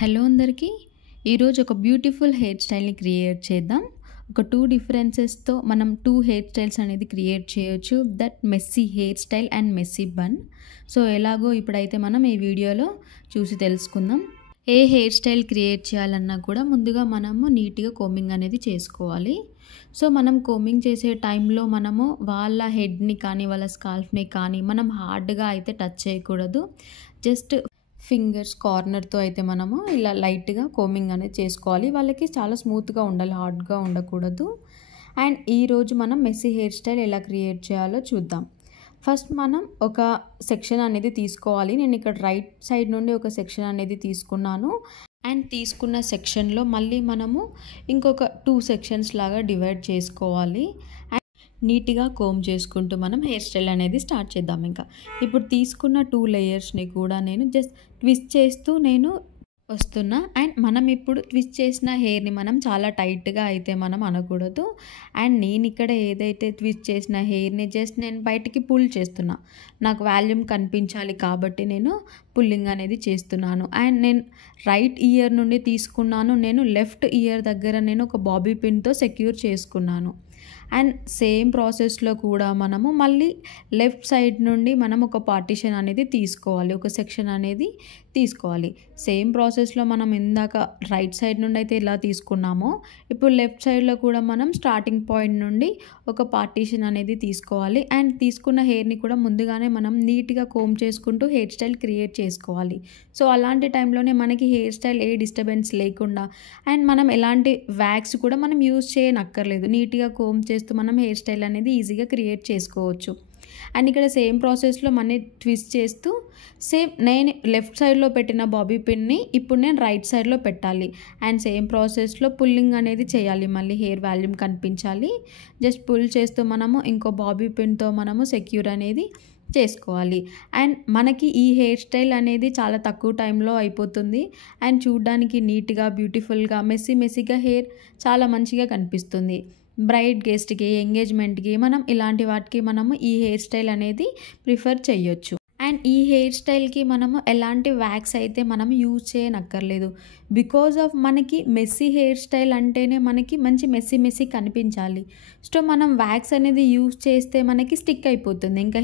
Hello అందరికీ ఈరోజు ఒక బ్యూటిఫుల్ హెయిర్ స్టైల్ని క్రియేట్ చేద్దాం. ఒక 2 డిఫరెన్సెస్తో మనం 2 హెయిర్ స్టైల్స్ అనేది క్రియేట్ చేయొచ్చు. That messy hair style and messy bun. So ఎలాగో ఇప్పుడైతే మనం ఈ వీడియోలో చూసి తెలుసుకుందాం. ఏ హెయిర్ స్టైల్ క్రియేట్ చేయాలన్నా కూడా ముందుగా మనము నీట్గా కోమింగ్ అనేది చేసుకోవాలి. సో మనం కోమింగ్ చేసే టైంలో మనము వాళ్ళ హెడ్ని కానీ వాళ్ళ స్కాల్ఫ్ని కానీ మనం హార్డ్గా అయితే టచ్ చేయకూడదు. జస్ట్ ఫింగర్స్ కార్నర్తో అయితే మనము ఇలా లైట్గా కోమింగ్ అనేది చేసుకోవాలి. వాళ్ళకి చాలా స్మూత్గా ఉండాలి, హార్డ్గా ఉండకూడదు. అండ్ ఈరోజు మనం మెస్సీ హెయిర్ స్టైల్ ఎలా క్రియేట్ చేయాలో చూద్దాం. ఫస్ట్ మనం ఒక సెక్షన్ అనేది తీసుకోవాలి. నేను ఇక్కడ రైట్ సైడ్ నుండి ఒక సెక్షన్ అనేది తీసుకున్నాను. అండ్ తీసుకున్న సెక్షన్లో మళ్ళీ మనము ఇంకొక 2 సెక్షన్స్ లాగా డివైడ్ చేసుకోవాలి. నీట్గా కోమ్ చేసుకుంటూ మనం హెయిర్ స్టైల్ అనేది స్టార్ట్ చేద్దాం. ఇంకా ఇప్పుడు తీసుకున్న 2 లేయర్స్ని కూడా నేను జస్ట్ ట్విస్ట్ చేస్తూ నేను వస్తున్నా. అండ్ మనం ఇప్పుడు ట్విస్ట్ చేసిన హెయిర్ని మనం చాలా టైట్గా అయితే మనం అనకూడదు. అండ్ నేను ఇక్కడ ఏదైతే ట్విస్ట్ చేసిన హెయిర్ని జస్ట్ నేను బయటికి పుల్ చేస్తున్నా. నాకు వాల్యూమ్ కనిపించాలి కాబట్టి నేను పుల్లింగ్ అనేది చేస్తున్నాను. అండ్ నేను రైట్ ఇయర్ నుండి తీసుకున్నాను. నేను లెఫ్ట్ ఇయర్ దగ్గర నేను ఒక బాబీ పిన్తో సెక్యూర్ చేసుకున్నాను. అండ్ సేమ్ ప్రాసెస్లో కూడా మనము మళ్ళీ లెఫ్ట్ సైడ్ నుండి మనం ఒక పార్టిషన్ అనేది తీసుకోవాలి, ఒక సెక్షన్ అనేది తీసుకోవాలి. సేమ్ ప్రాసెస్లో మనం ఇందాక రైట్ సైడ్ నుండి అయితే ఎలా తీసుకున్నామో ఇప్పుడు లెఫ్ట్ సైడ్లో కూడా మనం స్టార్టింగ్ పాయింట్ నుండి ఒక పార్టిషన్ అనేది తీసుకోవాలి. అండ్ తీసుకున్న హెయిర్ని కూడా ముందుగానే మనం నీట్గా కోమ్ చేసుకుంటూ హెయిర్ స్టైల్ క్రియేట్ చేసుకోవాలి. సో అలాంటి టైంలోనే మనకి హెయిర్ స్టైల్ ఏ డిస్టర్బెన్స్ లేకుండా అండ్ మనం ఎలాంటి వ్యాక్స్ కూడా మనం యూజ్ చేయనక్కర్లేదు. నీట్గా కోమ్ చేస్తూ మనం హెయిర్ స్టైల్ అనేది ఈజీగా క్రియేట్ చేసుకోవచ్చు. అండ్ ఇక్కడ సేమ్ ప్రాసెస్లో మనీ ట్విస్ట్ చేస్తూ సేమ్ నేను లెఫ్ట్ సైడ్లో పెట్టిన బాబీ పిన్ని ఇప్పుడు నేను రైట్ సైడ్లో పెట్టాలి. అండ్ సేమ్ ప్రాసెస్లో పుల్లింగ్ అనేది చేయాలి. మళ్ళీ హెయిర్ వాల్యూమ్ కనిపించాలి. జస్ట్ పుల్ చేస్తూ మనము ఇంకో బాబీ పిన్తో మనము సెక్యూర్ అనేది చేసుకోవాలి. అండ్ మనకి ఈ హెయిర్ స్టైల్ అనేది చాలా తక్కువ టైంలో అయిపోతుంది. అండ్ చూడడానికి నీట్గా బ్యూటిఫుల్గా మెస్సీగా హెయిర్ చాలా మంచిగా కనిపిస్తుంది. బ్రైడ్ గెస్ట్కి, ఎంగేజ్మెంట్కి మనం ఇలాంటి వాటికి మనము ఈ హెయిర్ స్టైల్ అనేది ప్రిఫర్ చేయొచ్చు. అండ్ ఈ హెయిర్ స్టైల్కి మనము ఎలాంటి వ్యాక్స్ అయితే మనం యూజ్ చేయనక్కర్లేదు. బికాజ్ ఆఫ్ మనకి మెస్సీ హెయిర్ స్టైల్ అంటేనే మనకి మంచి మెస్సీ కనిపించాలి. సో మనం వ్యాక్స్ అనేది యూజ్ చేస్తే మనకి స్టిక్ అయిపోతుంది, ఇంకా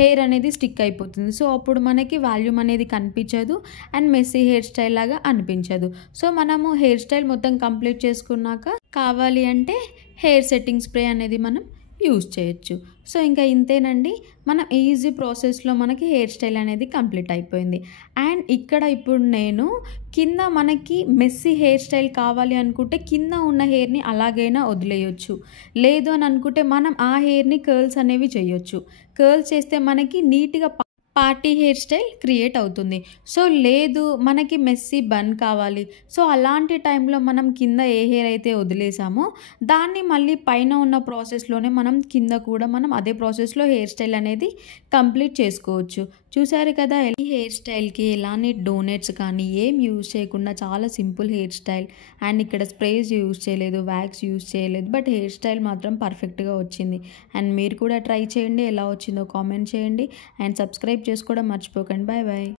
హెయిర్ అనేది స్టిక్ అయిపోతుంది. సో అప్పుడు మనకి వాల్యూమ్ అనేది కనిపించదు అండ్ మెస్సీ హెయిర్ స్టైల్ లాగా అనిపించదు. సో మనము హెయిర్ స్టైల్ మొత్తం కంప్లీట్ చేసుకున్నాక కావాలి అంటే హెయిర్ సెట్టింగ్ స్ప్రే అనేది మనం యూజ్ చేయొచ్చు. సో ఇంకా ఇంతేనండి, మన ఈజీ ప్రాసెస్లో మనకి హెయిర్ స్టైల్ అనేది కంప్లీట్ అయిపోయింది. అండ్ ఇక్కడ ఇప్పుడు నేను కింద మనకి మెస్సీ హెయిర్ స్టైల్ కావాలి అనుకుంటే కింద ఉన్న హెయిర్ని అలాగైనా వదిలేయచ్చు. లేదు అని అనుకుంటే మనం ఆ హెయిర్ని కర్ల్స్ అనేవి చేయొచ్చు. కర్ల్స్ చేస్తే మనకి నీట్గా పార్టీ హెయిర్ స్టైల్ క్రియేట్ అవుతుంది. సో లేదు మనకి మెస్సీ బన్ కావాలి. సో అలాంటి టైంలో మనం కింద ఏ హెయిర్ అయితే వదిలేసామో దాన్ని మళ్ళీ పైన ఉన్న ప్రాసెస్లోనే మనం కింద కూడా మనం అదే ప్రాసెస్లో హెయిర్ స్టైల్ అనేది కంప్లీట్ చేసుకోవచ్చు. చూసారు కదా, ఈ హెయిర్ స్టైల్కి ఎలాంటి డోనెట్స్ కానీ ఏం యూజ్ చేయకుండా చాలా సింపుల్ హెయిర్ స్టైల్. అండ్ ఇక్కడ స్ప్రేస్ యూజ్ చేయలేదు, వ్యాక్స్ యూజ్ చేయలేదు, బట్ హెయిర్ స్టైల్ మాత్రం పర్ఫెక్ట్గా వచ్చింది. అండ్ మీరు కూడా ట్రై చేయండి, ఎలా వచ్చిందో కామెంట్ చేయండి. అండ్ సబ్స్క్రైబ్ చేసుకోవడం మర్చిపోకండి. Bye bye.